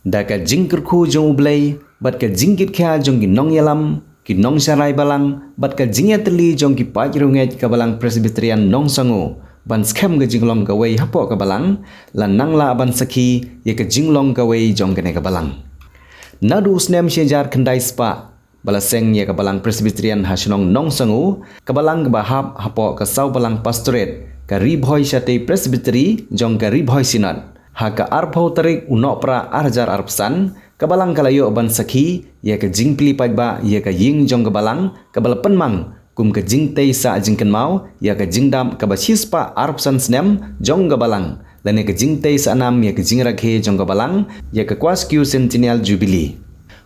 Da ka jingkir khu jong ublay, bat ka jingkit kya jong ki nong yalam, ki nong sarai balang, bat ka jingyatli jong ki pajrunget ka balang Presbyterian nong sangu, ban skem ga jinglong ka way hapo ka balang, lan nangla ban sakhi ye ka jinglong ka way jong kene ka balang. Nadu snem syejar kendai spa, balaseng ye ka balang Presbyterian hasunong nong sangu, ka balang ka bahap hapo ka saw balang pastorate, ka ribhoy syate Presbyteri jong ka ribhoy sinat. Haka arbau tarik unok pra arjar arpsan, kabalang kalayo ban sakhi, ya ka jing pili pajba, ya ka ying jong kabalang, kabala penmang, kum ka jing tei sa jingken mau, ya ka jing dam kabashispa arpsan snem jong kabalang, dan ya ka jing tei sa anam ya ka jing rakhe jong kabalang, ya ka kwaskyu centennial jubilee.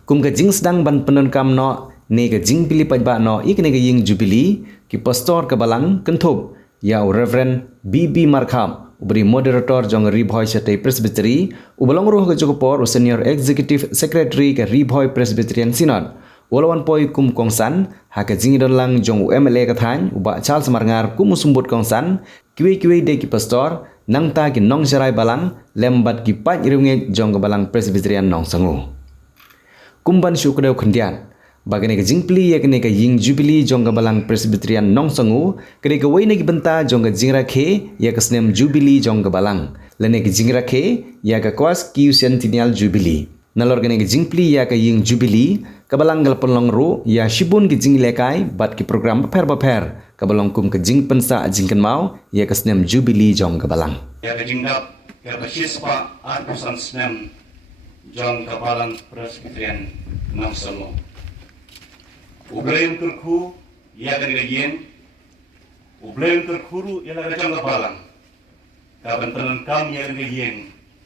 Kum ka jing sedang ban penun kam no, ne ka jing pili pajba no, ikne ka ying jubilee, ki pastor kabalang kentup, ya Reverend B.B. Markham, uberi moderator jong Ribhoy Syate Presbyteri, ubalong ruh ke Jokopor, Senior Executive Secretary ke Ribhoy Presbyterian Synod, walawan poi kum kongsan, haka jingidon lang jong UMLA kathan, uba Charles Marngar kum usumbut kongsan, kiwi de ki pastor, nang ta ki nong jarai balang, lembat ki pat irunge jong ke balang Presbyterian nong sangu. Kumban syukudau kendian, bagane ka jingpli ya kene ka ying jubilee jong ka balang Presbyterian nong sangu, kene ka way na gibenta jong ka jingrakhe ya ka snem jubilee jong ka balang, lene ka jingrakhe ya ka kwas kiu centennial jubilee. Nalor kene ka jingpli ya ka ying jubilee, ka balang galpon long ru ya shibun ki jing lekai bat ki program baper, ka balang kum ka jing pensa jingken mau ya ka snem jubilee jong ka balang. Ya ka jingdap ya ka shispa arpusan snem jong ka balang Presbyterian nong sangu. Ublayan terku, ia akan gajian. Ublayan terkuru, ia akan jangka balang. Kapan tenan kami ia akan gajian.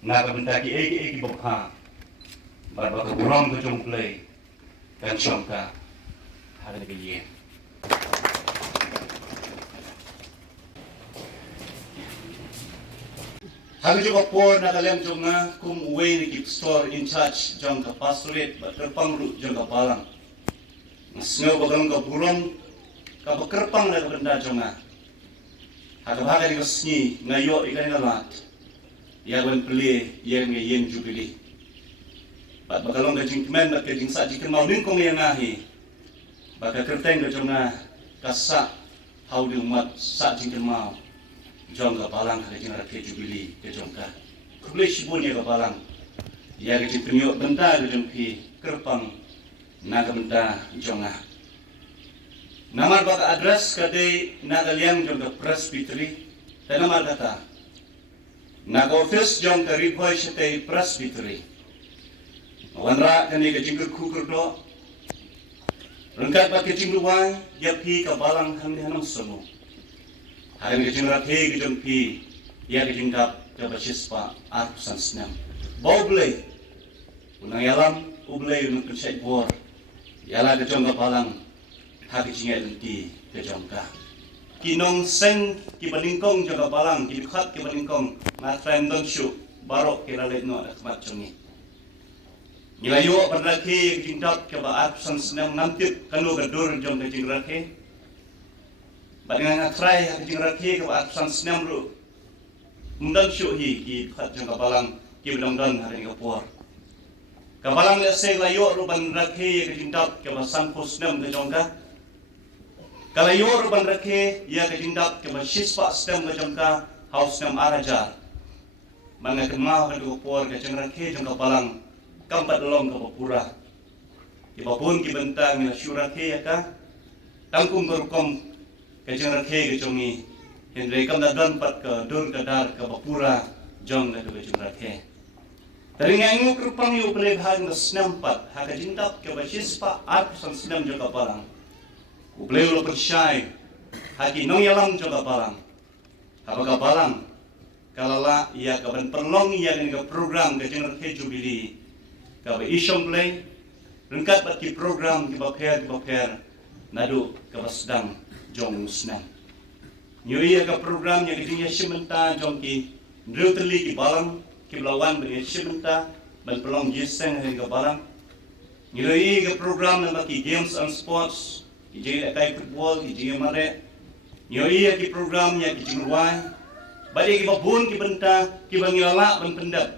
Nak bentaki eki bapa. Barbaka burang ke jomplay. Dan jangka akan gajian. Hari juga por nak kalian jonga kum uwe ni keep store in charge jangka pastorate terpang ru jangka balang. Snow bagang ka burong ka bakerpang na benda jonga. Haka ni kasni ngayo ikan ngalat. Ya ban peli yang yen jubilee. Bat bakalong ka jingkmen bat ka jingsa jingken mau ning kong yang ahi. Baka kerteng ka jonga kasa hau di umat sa jingken mau. Jong ka balang ka jingara ke jubilee ke jongka. Kuble shibun ya ka balang. Ya ka jingken yo benda ka jongki kerpang naga benda jonga. Namar baka address kade naga liang jonga Presbyteri, dan namar kata naga office jonga Ribhoy Syate Presbyteri. Wanra kani ka jinggur kukur do, rengkat baka jinggur wai, yapi ka balang handi hanam semu. Hari ka jinggur rakhe ka jongpi, ya ka jinggap ka basispa arpusan senam. Bau belai, unang yalam, ublay unang pensay bor. Yala ke jongka balang haki jingai lenti ke jongka. Kinong seng ki balingkong jongka balang ki dikhat ki balingkong na trend dong shu barok ki lalet no ada kemat jongi. Nilayo berdaki jingdap ke ba arpsan senang namtip kanu gadur jongka jingrake. Badingan ngakrai haki jingrake ke ba arpsan senang ru. Mundang shu hi ki dikhat jongka balang ki bilangdan hari ngapur. Kabalang leseng layo ruban rakhe ke jindap ke basan posnem ke jongka. Kalayo ruban rakhe ya ke jindap ke basispa stem ke jongka house nem araja. Mana kemah ke kupor ke jeng rakhe jongka balang kampat dolong ke bapura. Ki bapun ki bentang na syurakhe ya ka. Tangkum berukom ke jeng rakhe ke jongi. Hendrai kam dadan pat ke dur ke dar ke bapura jong ke jeng rakhe. Dari ngangu kerupang yu pelebhan na senampat haka jindap ke basispa arpusan senam juga balang. Ubleu lo persyai haki nong yalam juga balang. Haka balang kalala ia kaban perlong ia dengan program ke jenar ke jubilee. Kaba isyong play rengkat bat ki program ki baper nadu kaba sedang jong senam. Nyu ia ka program yang kedinya sementa jong ki ndruteli ki balang kiblawan beri syibenta ban pelong jiseng hari ke balang. Ngilai ke program na baki games and sports, ije kai football, ije mare. Ngilai ke program ya ki jingruai. Badi ki babun ki benta ki bangilala ban pendap.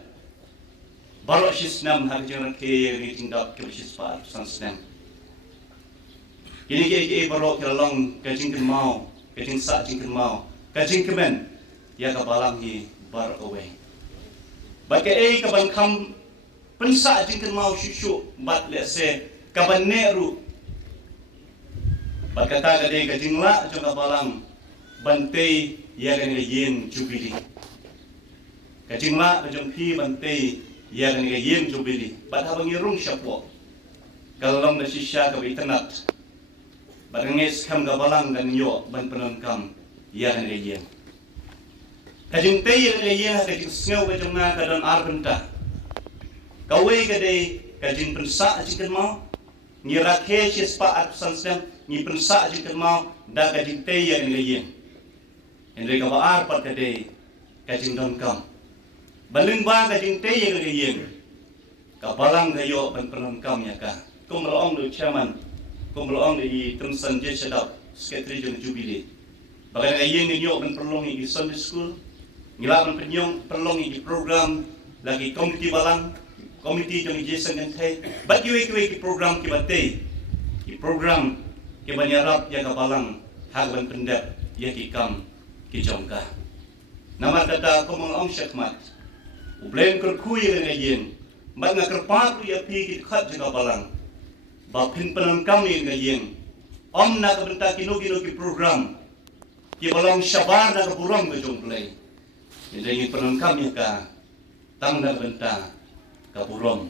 Baru sisnam hak jangan ke ni tindak ke sispa san senam. Ini ke baru ke long ke jingkin mau, ke jing sa jingkin mau, ke jing kemen ya ke balang hi bar away. Bagai ke ban kam pensa jingkin mau syusyu bat lese ke ban neru. Bat kata ke jing la jong ke balang bantai ya ke yen jubili. Ke jing la jong pi bantai ya kan yen jubili bat habang irung syapwo kalong na sisya ka bitenat bat nges kam ga balang dan yo ban penon kam ya kan yen kajing te ya kan yen ka jing sneu ka jong na ka don arbenta kawe ka de kajing pensa jing mau ni rakhe sis pa at sansem ni pensa jing mau da kajing te ya kan yen endre ka ba ar pat ka de kajing don kam baling ba ka jing te ye ka yen ka balang ka yo ban penon kam ya ka kum roong du chairman kum roong di tumsan je sedap secretary jong jubili bagai ka yen ni yo ban perlong di Sunday school ngila ban penyong perlong di program lagi komiti balang komiti jong je sangan thai bat kiwe ki program ki batte ki program ki banyarap ya ka balang hag ban pendap ya ki kam ki jongka nama kata kum roong syakmat Ublem kerkui dengan yen, mat nak kerpat ya pi kit khat jaga balang, bapin penan kami dengan yen, om nak bentak kino ki program, ki balang syabar nak burung ke jong play, jadi penan kami ka, tang nak bentak ka burung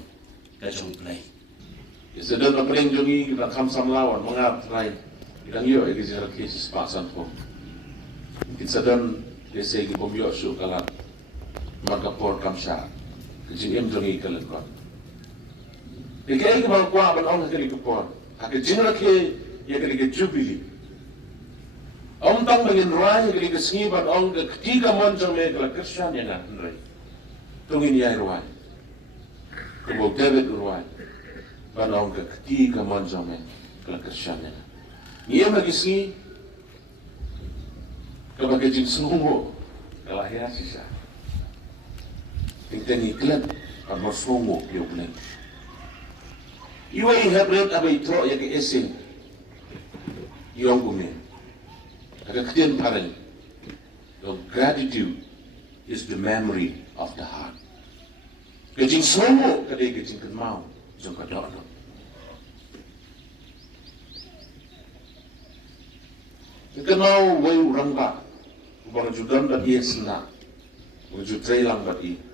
ke jong play. Sedang nak pening jongi kita kamsam lawan mengat lain, kita yo egizar kis pasan pun, kita sedang desa ki bomyo su kalat. Marga por kamsa kejim jongi kalen kon dikay ke bang kwa ban ong kali ke por ak jinra ke ye kali ke jubili om tang mengin rai kali ke singi ban ong ke ketiga monjong me kala krisyan ya na nrai tungin ya rai ke bo David rai ban ong ke ketiga monjong me kala krisyan ya na ye magi singi ke bagai jing sungo kala ya sisa Inteni klan amor fongo yo klan. Iwa ihabret abai tro ya ke esen. Yong gume. Aga kten paran. Your gratitude is the memory of the heart. Kajing fongo kadai kajing kan mau jong ka do. Ikan mau wai urang ba. Ubang judan da yesna. Wujud trailang ba i.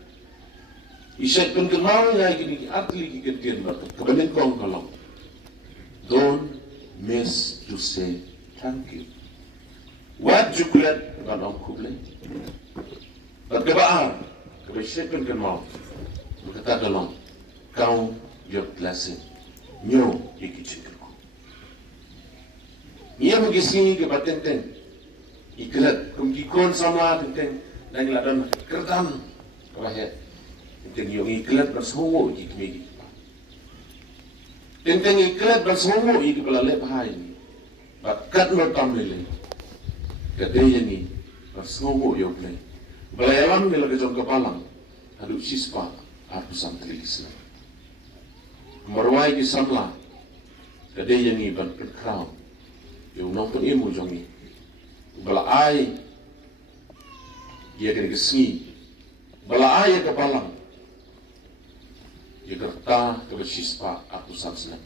Isyat pun kenal yang ini atli keketian batu kebenin kong kolong. Don't miss to say thank you. What you glad about om kuble? But kebaar, kebesyat pun kenal. Berkata kolong, kau your blessing, nyo ikicikku. Ia begisi kebatenten, iklat kumkikon sama tenteng dan ladan kertam kebahyat. Tentang yung iklat bersungguh jika megi. Tentang iklat bersungguh jika belalai bahaya ni. Bakat bertambil. Kadai ni bersungguh yung play. Belayawan bila kejong kepalang. Haduk sispa aku santri Islam. Marwai ki samla. Kadai ni ban crown. Yung nonton ilmu jongi. Belai. Dia kena kesengi. Belai kepalang. Jakarta ke Sispa aku Samsung.